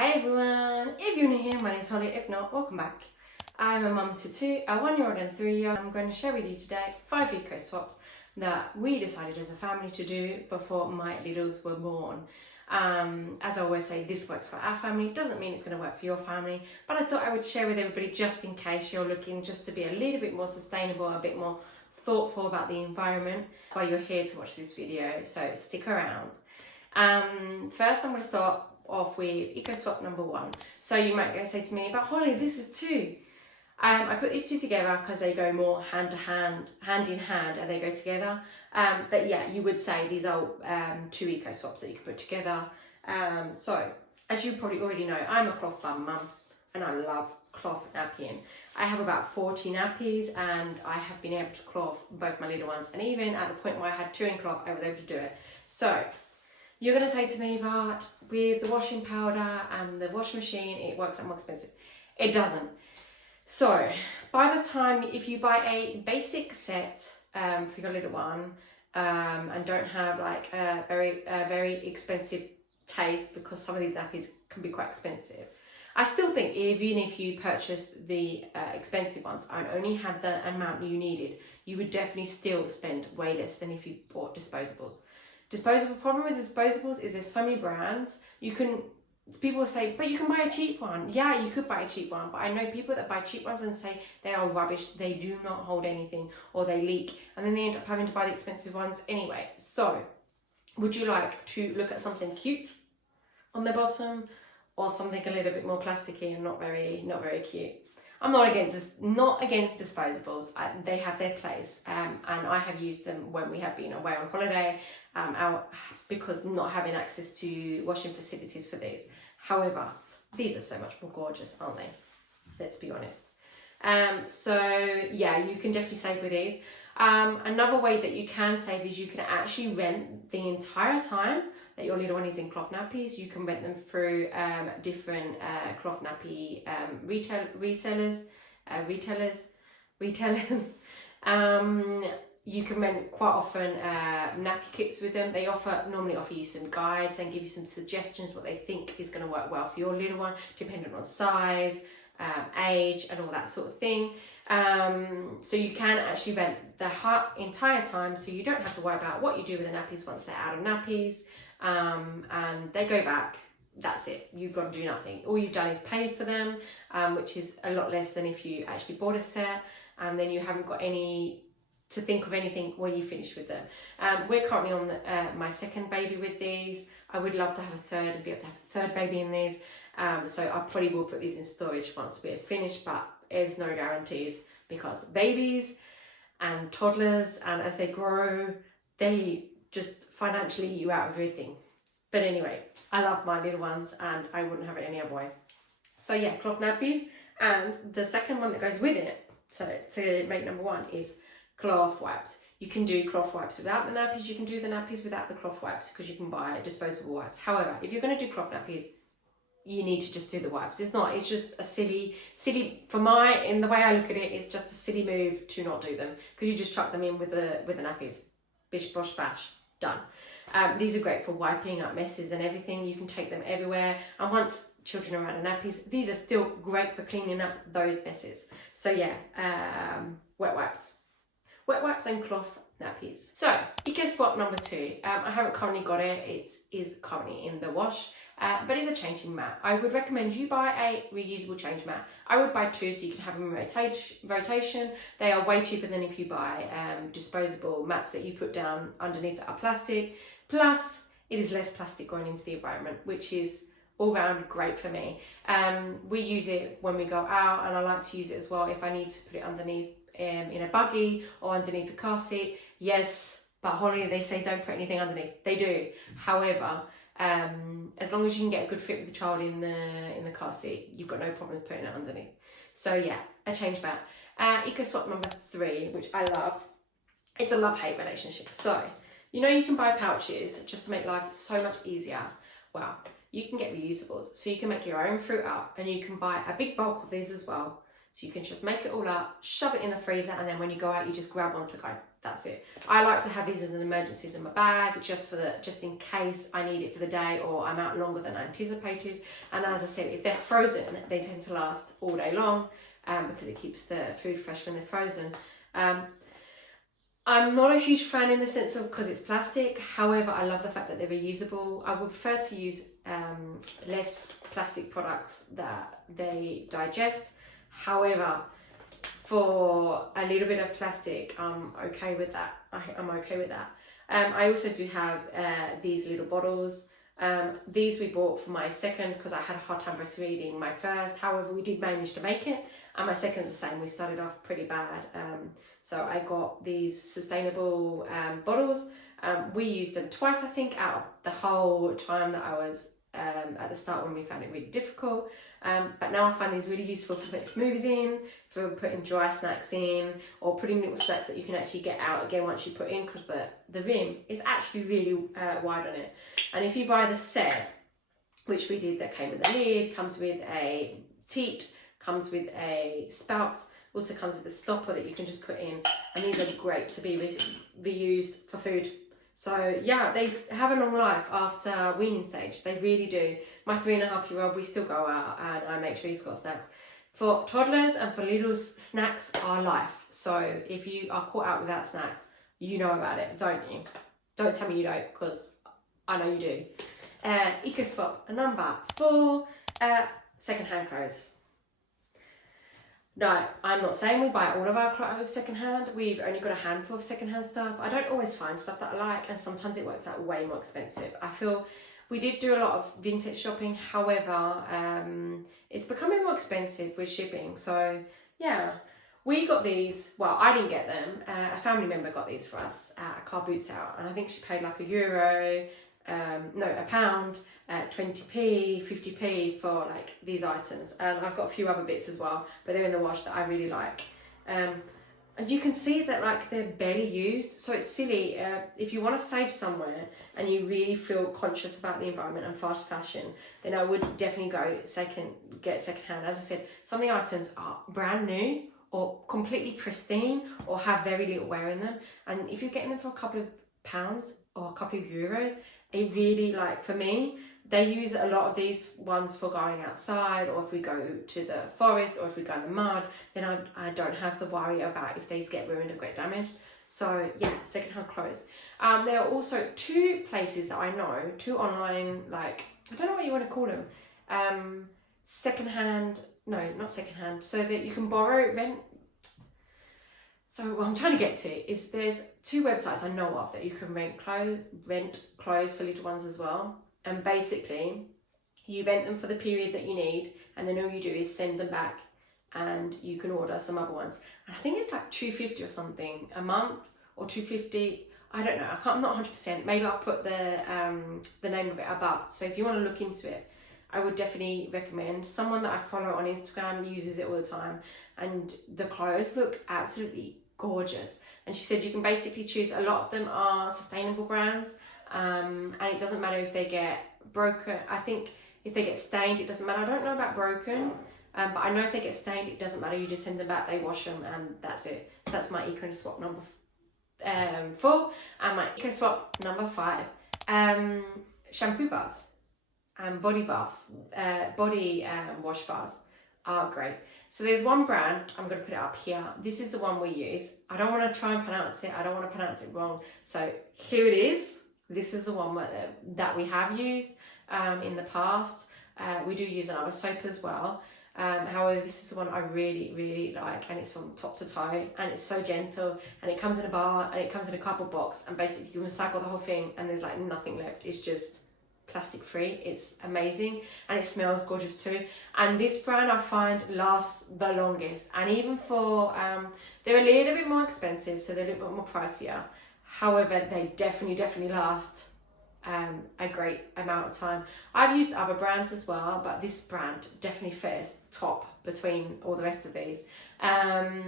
Hey everyone, if you're new here, my name's Holly, if not, welcome back. I'm a mum to two, a 1-year-old and 3-year-old. I'm going to share with you today 5 eco swaps that we decided as a family to do before my littles were born. As I always say, this works for our family, doesn't mean it's going to work for your family, but I thought I would share with everybody just in case you're looking just to be a little bit more sustainable, a bit more thoughtful about the environment. That's why you're here to watch this video, so stick around. First I'm going to start off with eco swap number 1. So you might go say to me, but Holly, this is 2. I put these 2 together because they go more hand in hand, and they go together. But yeah, you would say these are 2 eco swaps that you can put together. So as you probably already know, I'm a cloth bum mum and I love cloth nappying. I have about 40 nappies and I have been able to cloth both my little ones, and even at the point where I had 2 in cloth, I was able to do it. So you're going to say to me, but with the washing powder and the washing machine, it works out more expensive. It doesn't. So by the time, if you buy a basic set for your little one and don't have like a very expensive taste, because some of these nappies can be quite expensive. I still think even if you purchased the expensive ones and only had the amount you needed, you would definitely still spend way less than if you bought disposables. Problem with disposables is there's so many brands. People will say, but you can buy a cheap one. Yeah, you could buy a cheap one, but I know people that buy cheap ones and say they are rubbish, they do not hold anything, or they leak, and then they end up having to buy the expensive ones anyway. So, would you like to look at something cute on the bottom, or something a little bit more plasticky and not very cute? I'm not against disposables. They have their place, and I have used them when we have been away on holiday, because not having access to washing facilities for these. However, these are so much more gorgeous, aren't they? Let's be honest. So yeah, you can definitely save with these. Another way that you can save is you can actually rent the entire time that your little one is in cloth nappies. You can rent them through different cloth nappy retailers. You can rent quite often nappy kits with them. They normally offer you some guides and give you some suggestions what they think is going to work well for your little one, depending on size, age, and all that sort of thing. So you can actually rent the entire time, so you don't have to worry about what you do with the nappies once they're out of nappies, and they go back. That's it. You've got to do nothing. All you've done is paid for them, which is a lot less than if you actually bought a set, and then you haven't got to think of anything when you finish with them. We're currently on my second baby with these. I would love to have a third and be able to have a third baby in these. So I probably will put these in storage once we're finished, but there's no guarantees, because babies and toddlers, and as they grow, they just financially eat you out of everything. But anyway, I love my little ones and I wouldn't have it any other way. So yeah, cloth nappies. And the second one that goes with it, so to make number 1, is cloth wipes. You can do cloth wipes without the nappies. You can do the nappies without the cloth wipes, because you can buy disposable wipes. However, if you're going to do cloth nappies, you need to just do the wipes. It's just a silly, in the way I look at it, it's just a silly move to not do them, because you just chuck them in with the nappies. Bish, bosh, bash, done. These are great for wiping up messes and everything. You can take them everywhere. And once children are out of nappies, these are still great for cleaning up those messes. So yeah, wet wipes and cloth nappies. So eco swap number 2. I haven't currently got it. It is currently in the wash. But it's a changing mat. I would recommend you buy a reusable change mat. I would buy 2 so you can have them in rotation. They are way cheaper than if you buy disposable mats that you put down underneath that are plastic. Plus, it is less plastic going into the environment, which is all round great for me. We use it when we go out, and I like to use it as well if I need to put it underneath in a buggy or underneath the car seat. Yes, but Holly, they say don't put anything underneath. They do. However, as long as you can get a good fit with the child in the car seat, you've got no problem putting it underneath. So yeah, a change mat. Eco swap number 3, which I love. It's a love-hate relationship. So you can buy pouches just to make life so much easier. Well, you can get reusables, so you can make your own fruit up, and you can buy a big bulk of these as well. So you can just make it all up, shove it in the freezer, and then when you go out, you just grab one to go. that's it. I like to have these as an emergencies in my bag, just in case I need it for the day or I'm out longer than I anticipated. And as I said, if they're frozen, they tend to last all day long, because it keeps the food fresh when they're frozen. I'm not a huge fan in the sense of because it's plastic. However, I love the fact that they're reusable. I would prefer to use less plastic products that they digest. However, for a little bit of plastic, I'm okay with that. I'm okay with that. I also do have these little bottles. These we bought for my second because I had a hard time breastfeeding my first. However, we did manage to make it. And my second's the same. We started off pretty bad. So I got these sustainable bottles. We used them twice, I think, out of the whole time that I was at the start when we found it really difficult. But now I find these really useful for putting smoothies in, for putting dry snacks in, or putting little snacks that you can actually get out again once you put in, because the rim is actually really wide on it. And if you buy the set, which we did, that came with a lid, comes with a teat, comes with a spout, also comes with a stopper that you can just put in, and these are great to be reused for food. So yeah, they have a long life after weaning stage. They really do. My 3.5-year-old, we still go out and I make sure he's got snacks. For toddlers and for littles, snacks are life. So if you are caught out without snacks, you know about it, don't you? Don't tell me you don't, because I know you do. Ecoswap, number 4, secondhand clothes. No, I'm not saying we buy all of our clothes secondhand. We've only got a handful of secondhand stuff. I don't always find stuff that I like, and sometimes it works out way more expensive. I feel we did do a lot of vintage shopping. However, it's becoming more expensive with shipping. So yeah, we got these. Well, I didn't get them. A family member got these for us at a car boot sale, and I think she paid like €1, a pound, 20p, 50p for like these items. And I've got a few other bits as well, but they're in the wash that I really like. And you can see that like they're barely used, so it's silly. If you want to save somewhere and you really feel conscious about the environment and fast fashion, then I would definitely get secondhand. As I said, some of the items are brand new or completely pristine or have very little wear in them, and if you're getting them for a couple of pounds or a couple of euros, it really, like for me, they use a lot of these ones for going outside, or if we go to the forest, or if we go in the mud, then I don't have the worry about if these get ruined or get damaged. So yeah, secondhand clothes. There are also 2 places that I know, 2 online, like, I don't know what you want to call them, secondhand, no, not secondhand, so that you can rent. So what I'm trying to get to is there's 2 websites I know of that you can rent clothes for little ones as well. And basically, you rent them for the period that you need, and then all you do is send them back, and you can order some other ones. And I think it's like $2.50 or something a month, or $2.50. I don't know. I'm not 100%. Maybe I'll put the name of it above. So if you want to look into it, I would definitely recommend. Someone that I follow on Instagram uses it all the time, and the clothes look absolutely gorgeous. And she said you can basically choose. A lot of them are sustainable brands. And it doesn't matter if they get broken. I think if they get stained, it doesn't matter. I don't know about broken, but I know if they get stained, it doesn't matter. You just send them back, they wash them, and that's it. So that's my Econaps number 4, and my Econaps number 5. Shampoo bars and body baths, body wash bars are great. So there's one brand, I'm going to put it up here. This is the one we use. I don't want to try and pronounce it. I don't want to pronounce it wrong. So here it is. This is the one that we have used in the past. We do use another soap as well. However, this is the one I really, really like, and it's from top to toe, and it's so gentle, and it comes in a bar, and it comes in a cardboard box, and basically you recycle the whole thing, and there's like nothing left. It's just plastic free. It's amazing, and it smells gorgeous too. And this brand I find lasts the longest, and even for they're a little bit more expensive, so they're a little bit more pricier. However, they definitely last a great amount of time. I've used other brands as well, but this brand definitely fares top between all the rest of these. As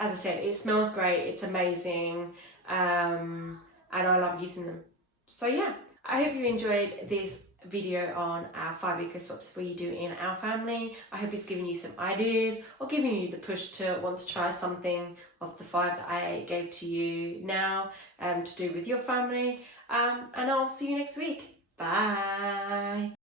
I said, it smells great, it's amazing, and I love using them. So yeah, I hope you enjoyed this video on our 5 eco swaps we do in our family. I hope it's given you some ideas or giving you the push to want to try something of the 5 that I gave to you now to do with your family. And I'll see you next week. Bye.